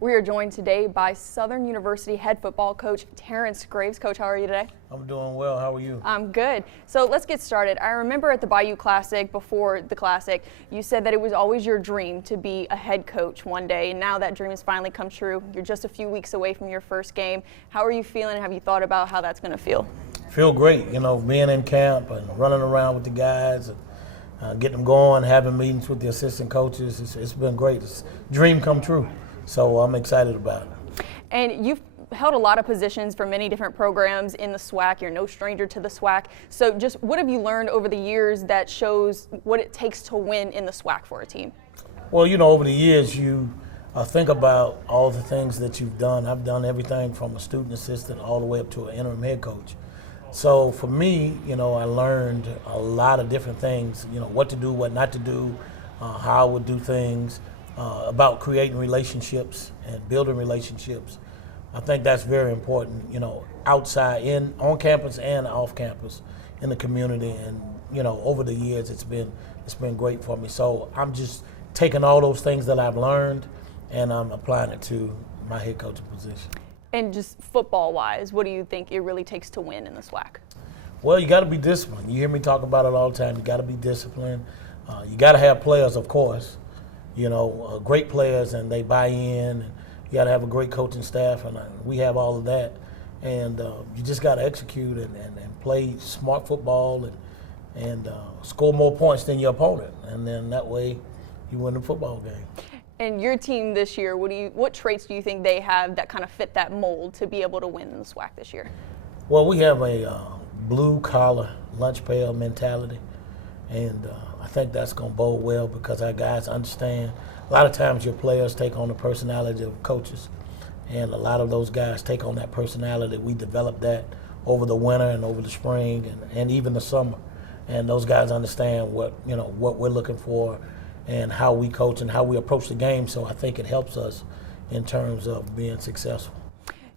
We are joined today by Southern University head football coach Terrence Graves. Coach, how are you today? I'm doing well. How are you? I'm good. So let's get started. I remember at the Bayou Classic, before the Classic, you said that it was always your dream to be a head coach one day, and now that dream has finally come true. You're just a few weeks away from your first game. How are you feeling? Have you thought about how that's going to feel? Feel great, being in camp and running around with the guys and getting them going, having meetings with the assistant coaches. It's been great. It's a dream come true. So I'm excited about it. And you've held a lot of positions for many different programs in the SWAC. You're no stranger to the SWAC. So just what have you learned over the years that shows what it takes to win in the SWAC for a team? Well, over the years you think about all the things that you've done. I've done everything from a student assistant all the way up to an interim head coach. So for me, I learned a lot of different things, what to do, what not to do, how I would do things, about creating relationships and building relationships. I think that's very important, outside, on campus and off campus, in the community. And, over the years, it's been great for me. So I'm just taking all those things that I've learned and I'm applying it to my head coaching position. And just football-wise, what do you think it really takes to win in the SWAC? Well, you got to be disciplined. You hear me talk about it all the time. You got to be disciplined. You got to have players, of course, great players, and they buy in. And you got to have a great coaching staff, and we have all of that. And you just got to execute and play smart football and score more points than your opponent. And then that way you win the football game. And your team this year, what traits do you think they have that kind of fit that mold to be able to win in the SWAC this year? Well, we have a blue-collar, lunch pail mentality, and I think that's going to bode well because our guys understand. A lot of times your players take on the personality of coaches, and a lot of those guys take on that personality. We develop that over the winter and over the spring and even the summer, and those guys understand what we're looking for and how we coach and how we approach the game. So I think it helps us in terms of being successful.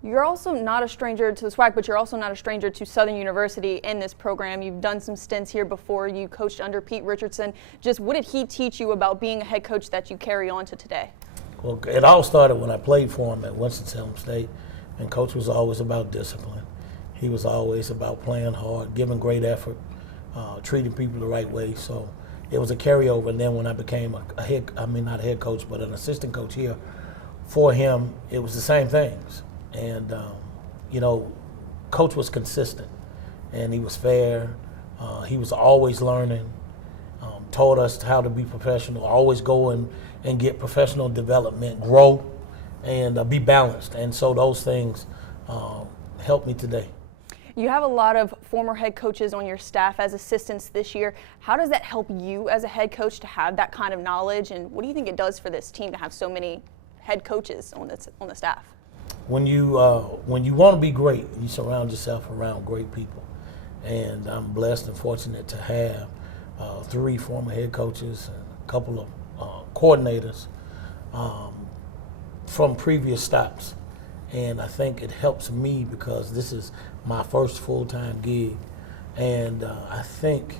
You're also not a stranger to the SWAC, but you're also not a stranger to Southern University in this program. You've done some stints here before. You coached under Pete Richardson. Just what did he teach you about being a head coach that you carry on to today? Well, it all started when I played for him at Winston-Salem State, and Coach was always about discipline. He was always about playing hard, giving great effort, treating people the right way. So it was a carryover, and then when I became not a head coach, but an assistant coach here for him, it was the same things. And, Coach was consistent, and he was fair. He was always learning, taught us how to be professional, always go and get professional development, grow, and be balanced. And so those things helped me today. You have a lot of former head coaches on your staff as assistants this year. How does that help you as a head coach to have that kind of knowledge, and what do you think it does for this team to have so many head coaches on the staff? When you want to be great, you surround yourself around great people, and I'm blessed and fortunate to have 3 former head coaches and a couple of coordinators from previous stops. And I think it helps me because this is my first full-time gig. And I think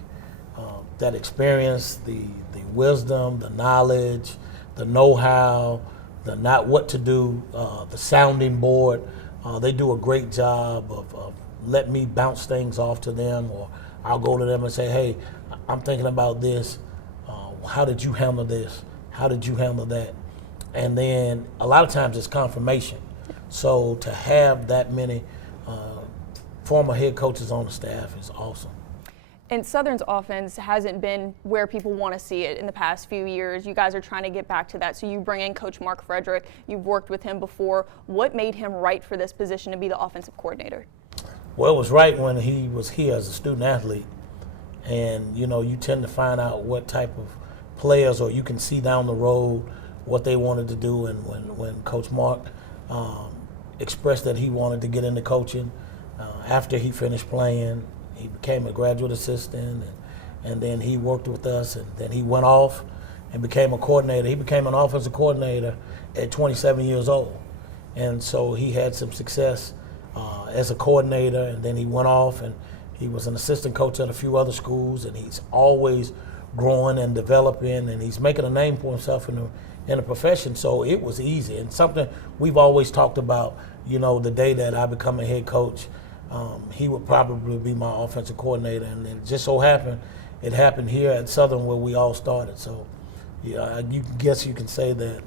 that experience, the wisdom, the knowledge, the know-how, the not what to do, the sounding board, they do a great job of letting me bounce things off to them, or I'll go to them and say, hey, I'm thinking about this. How did you handle this? How did you handle that? And then a lot of times it's confirmation. So to have that many former head coaches on the staff is awesome. And Southern's offense hasn't been where people want to see it in the past few years. You guys are trying to get back to that. So you bring in Coach Mark Frederick. You've worked with him before. What made him right for this position to be the offensive coordinator? Well, it was right when he was here as a student athlete. And, you tend to find out what type of players, or you can see down the road what they wanted to do. And when Coach Mark expressed that he wanted to get into coaching after he finished playing, he became a graduate assistant, and then he worked with us, and then he went off and became a coordinator. He became an offensive coordinator at 27 years old. And so he had some success as a coordinator, and then he went off and he was an assistant coach at a few other schools, and he's always growing and developing, and he's making a name for himself in the profession, so it was easy. And something we've always talked about, you know, the day that I become a head coach, he would probably be my offensive coordinator. And it just so happened, it happened here at Southern where we all started. So yeah, you can say that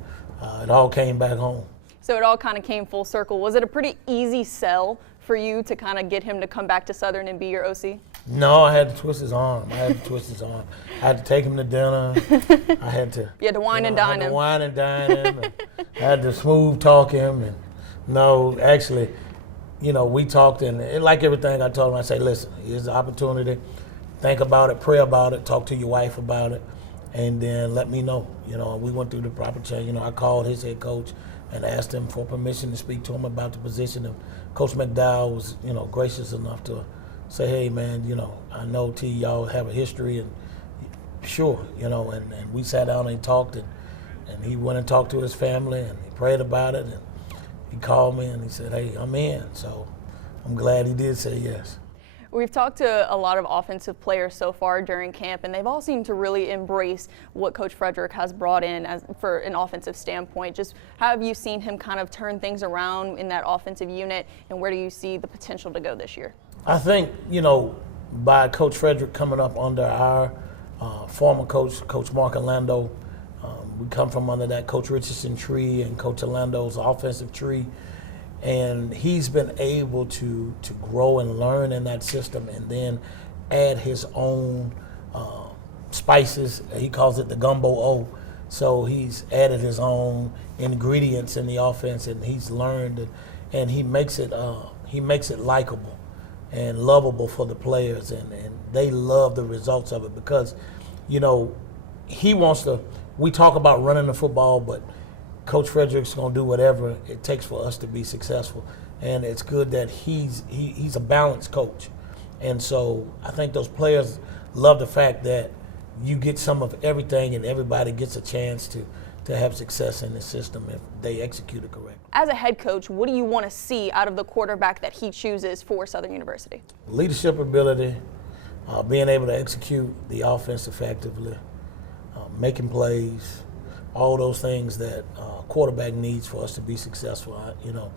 it all came back home. So it all kind of came full circle. Was it a pretty easy sell for you to kind of get him to come back to Southern and be your OC? No, I had to twist his arm. I had to take him to dinner. I had to. You had to wine and dine him. Wine and dine him. I had to smooth talk him. And no, actually, you know, we talked, and like everything I told him, I say, listen, here's the opportunity. Think about it, pray about it, talk to your wife about it, and then let me know. You know, we went through the proper change. You know, I called his head coach and asked him for permission to speak to him about the position. And Coach McDowell was, you know, gracious enough to say, hey, man, you know, I know T, y'all have a history, and sure, you know, and we sat down and talked, and he went and talked to his family, and he prayed about it, and he called me, and he said, hey, I'm in. So I'm glad he did say yes. We've talked to a lot of offensive players so far during camp, and they've all seemed to really embrace what Coach Frederick has brought in for an offensive standpoint. Just how have you seen him kind of turn things around in that offensive unit, and where do you see the potential to go this year? I think, you know, by Coach Frederick coming up under our former coach, Coach Mark Orlando, we come from under that Coach Richardson tree and Coach Orlando's offensive tree. And he's been able to grow and learn in that system, and then add his own spices. He calls it the gumbo O. So he's added his own ingredients in the offense, and he's learned, and he makes it likable and lovable for the players, and they love the results of it because, you know, he wants to. We talk about running the football, but Coach Frederick's going to do whatever it takes for us to be successful, and it's good that he's a balanced coach. And so I think those players love the fact that you get some of everything, and everybody gets a chance to have success in the system if they execute it correctly. As a head coach, what do you want to see out of the quarterback that he chooses for Southern University? Leadership ability, being able to execute the offense effectively, making plays, all those things that quarterback needs for us to be successful. You know,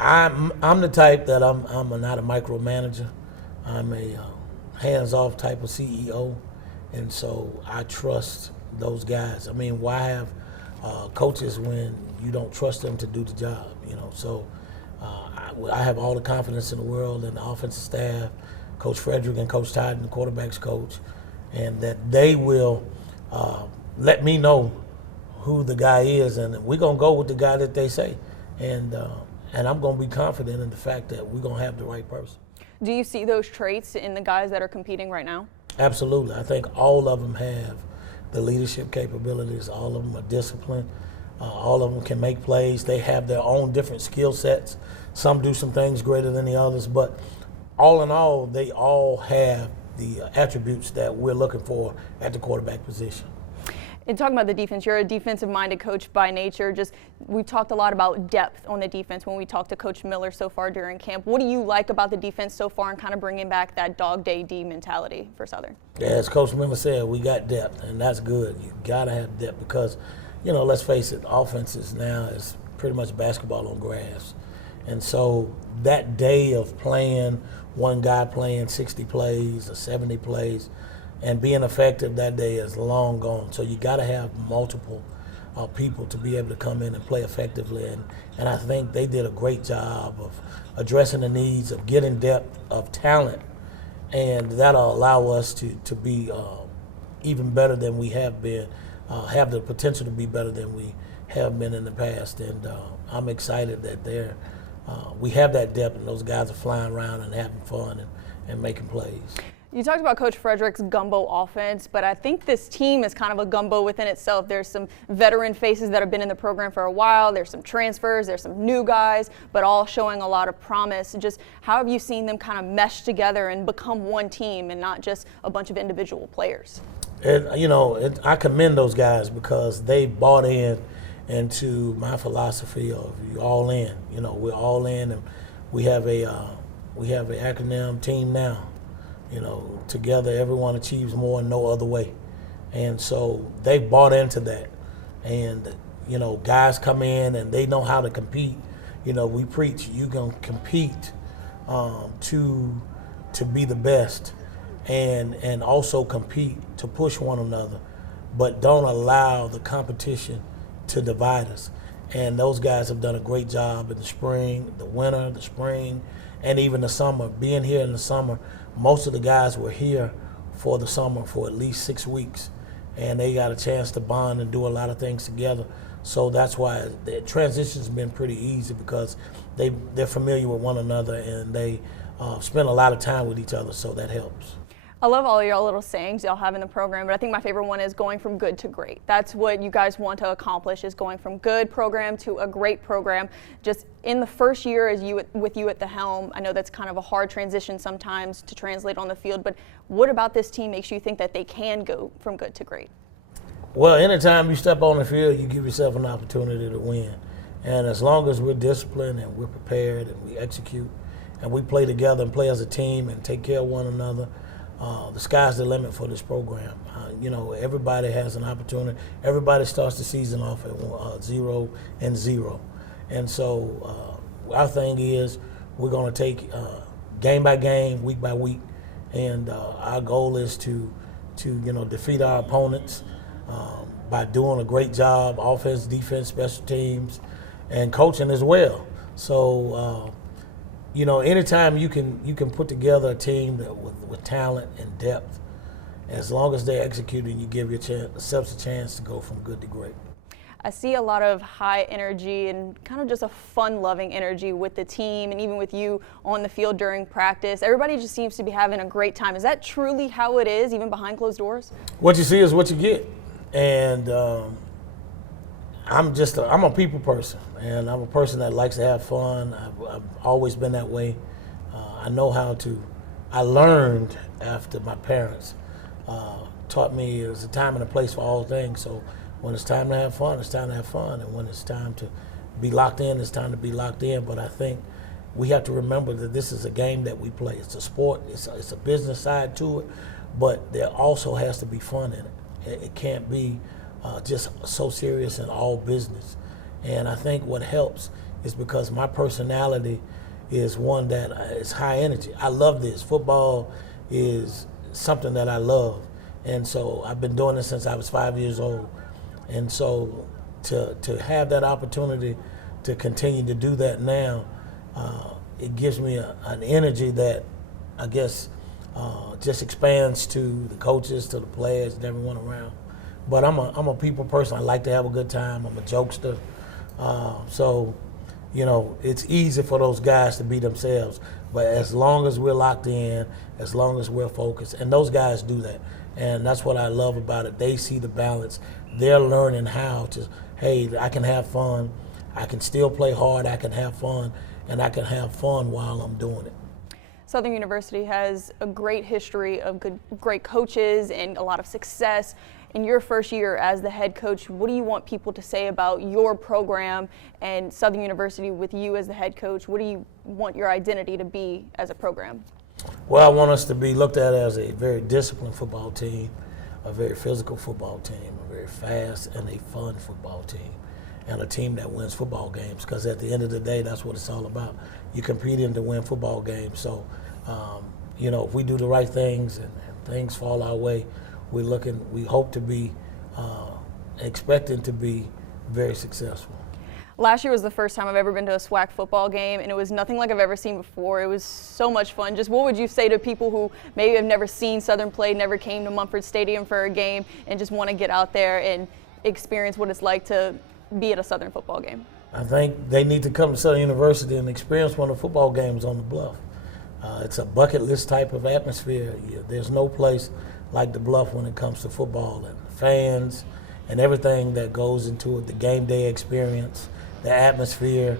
I'm the type that I'm not a micromanager. I'm a hands-off type of CEO, and so I trust those guys. I mean, why have coaches when you don't trust them to do the job? You know, so I have all the confidence in the world in the offensive staff, Coach Frederick and Coach Todd, the quarterback's coach, and that they will let me know who the guy is, and we're going to go with the guy that they say. And I'm going to be confident in the fact that we're going to have the right person. Do you see those traits in the guys that are competing right now? Absolutely. I think all of them have the leadership capabilities. All of them are disciplined. All of them can make plays. They have their own different skill sets. Some do some things greater than the others, but all in all, they all have the attributes that we're looking for at the quarterback position. And talking about the defense, you're a defensive-minded coach by nature. We've talked a lot about depth on the defense when we talked to Coach Miller so far during camp. What do you like about the defense so far and kind of bringing back that dog day D mentality for Southern? Yeah, as Coach Miller said, we got depth, and that's good. You got to have depth because, you know, let's face it, offenses now is pretty much basketball on grass. And so that day of playing, one guy playing 60 plays or 70 plays, and being effective that day is long gone. So you got to have multiple people to be able to come in and play effectively. And I think they did a great job of addressing the needs, of getting depth of talent, and that'll allow us to be even better than we have been, have the potential to be better than we have been in the past. And I'm excited that we have that depth, and those guys are flying around and having fun and making plays. You talked about Coach Frederick's gumbo offense, but I think this team is kind of a gumbo within itself. There's some veteran faces that have been in the program for a while. There's some transfers. There's some new guys, but all showing a lot of promise. Just how have you seen them kind of mesh together and become one team and not just a bunch of individual players? I commend those guys because they bought into my philosophy of you all in. You know, we're all in, and we have an acronym team now. You know, together everyone achieves more in no other way. And so they bought into that. And guys come in and they know how to compete. We preach you gonna compete to be the best, and also compete to push one another, but don't allow the competition to divide us. And those guys have done a great job in the spring, the winter, the spring, and even the summer. Being here in the summer, most of the guys were here for the summer for at least 6 weeks, and they got a chance to bond and do a lot of things together. So that's why the transition's been pretty easy, because they're familiar with one another, and they spend a lot of time with each other, so that helps. I love all y'all little sayings y'all have in the program, but I think my favorite one is going from good to great. That's what you guys want to accomplish, is going from good program to a great program. Just in the first year with you at the helm, I know that's kind of a hard transition sometimes to translate on the field, but what about this team makes you think that they can go from good to great? Well, anytime you step on the field, you give yourself an opportunity to win. And as long as we're disciplined and we're prepared and we execute and we play together and play as a team and take care of one another, the sky's the limit for this program. Everybody has an opportunity. Everybody starts the season off at 0-0. And so our thing is we're going to take game by game, week by week, and our goal is to defeat our opponents by doing a great job, offense, defense, special teams, and coaching as well. So, anytime you can put together a team with talent and depth, as long as they're executing, you give yourselves a chance to go from good to great. I see a lot of high energy and kind of just a fun-loving energy with the team and even with you on the field during practice. Everybody just seems to be having a great time. Is that truly how it is, even behind closed doors? What you see is what you get. And I'm a people person, and I'm a person that likes to have fun. I've always been that way. I learned after my parents taught me there's a time and a place for all things. So when it's time to have fun, it's time to have fun. And when it's time to be locked in, it's time to be locked in. But I think we have to remember that this is a game that we play. It's a sport. It's a business side to it. But there also has to be fun in it. It can't be just so serious and all business. And I think what helps is because my personality is one that is high energy. I love this. Football is something that I love. And so I've been doing this since I was 5 years old. And so to have that opportunity to continue to do that now, it gives me an energy that I guess just expands to the coaches, to the players, and everyone around. But I'm a people person. I like to have a good time. I'm a jokester. So it's easy for those guys to be themselves. But as long as we're locked in, as long as we're focused, and those guys do that. And that's what I love about it. They see the balance. They're learning how to, hey, I can have fun. I can still play hard. I can have fun. And I can have fun while I'm doing it. Southern University has a great history of great coaches and a lot of success. In your first year as the head coach, what do you want people to say about your program and Southern University with you as the head coach? What do you want your identity to be as a program? Well, I want us to be looked at as a very disciplined football team, a very physical football team, a very fast and a fun football team, and a team that wins football games, because at the end of the day, that's what it's all about. You're competing to win football games. So, if we do the right things and things fall our way, we hope to be expecting to be very successful. Last year was the first time I've ever been to a SWAC football game, and it was nothing like I've ever seen before. It was so much fun. Just what would you say to people who maybe have never seen Southern play, never came to Mumford Stadium for a game, and just want to get out there and experience what it's like to be at a Southern football game? I think they need to come to Southern University and experience one of the football games on the Bluff. It's a bucket list type of atmosphere. There's no place like the Bluff when it comes to football, and fans and everything that goes into it, the game day experience, the atmosphere.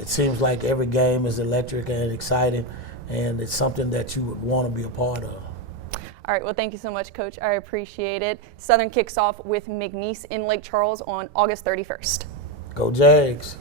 It seems like every game is electric and exciting, and it's something that you would want to be a part of. All right, well, thank you so much, Coach. I appreciate it. Southern kicks off with McNeese in Lake Charles on August 31st. Go Jags.